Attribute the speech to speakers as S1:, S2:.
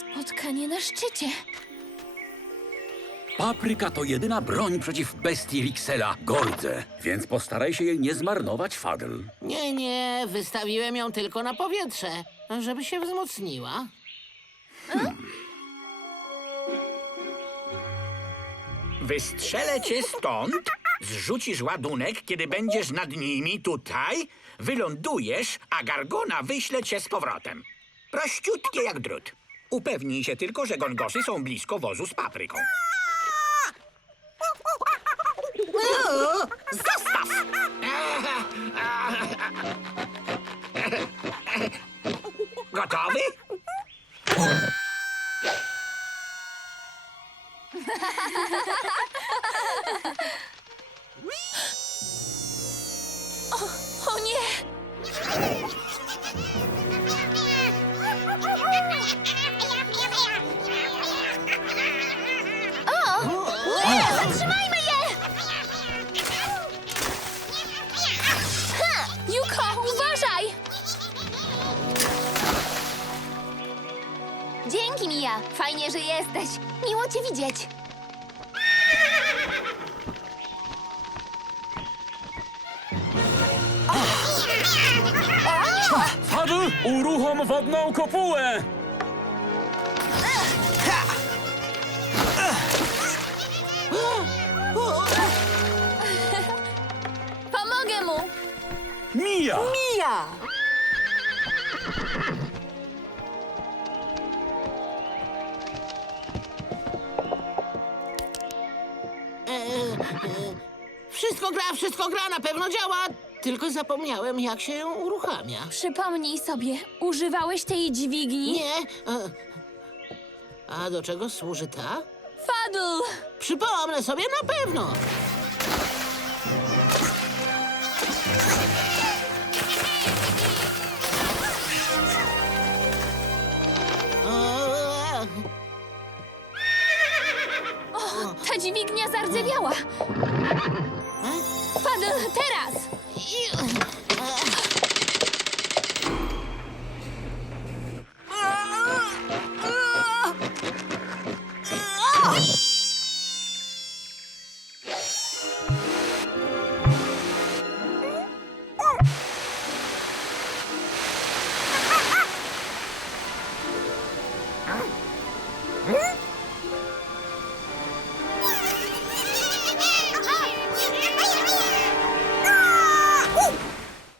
S1: Spotkanie na szczycie.
S2: Papryka to jedyna broń przeciw bestii Rixela, Gordze, więc postaraj się jej nie zmarnować, Fadl.
S3: Nie, nie, wystawiłem ją tylko na powietrze, żeby się wzmocniła.
S4: Wystrzelę cię stąd, zrzucisz ładunek, kiedy będziesz nad nimi tutaj, wylądujesz, a Gargona wyśle cię z powrotem. Prościutkie jak drut. Upewnij się tylko, że gongosy są blisko wozu z papryką.
S5: Zostaw!
S4: Gotowy?
S1: O nie!
S5: Nie, Dzięki, Mija. Fajnie, że jesteś. Miło cię widzieć.
S2: Fadl, uruchom wodną kopułę!
S1: Pomogę mu!
S2: Mija!
S1: Mija!
S3: Wszystko gra, wszystko gra, na pewno działa. Tylko zapomniałem, jak się ją uruchamia.
S1: Przypomnij sobie, używałeś tej dźwigni?
S3: Nie. e, A do czego służy ta?
S1: Fadl!
S3: Przypomnę sobie na pewno. Dźwignia zardzewiała! Fadl, teraz!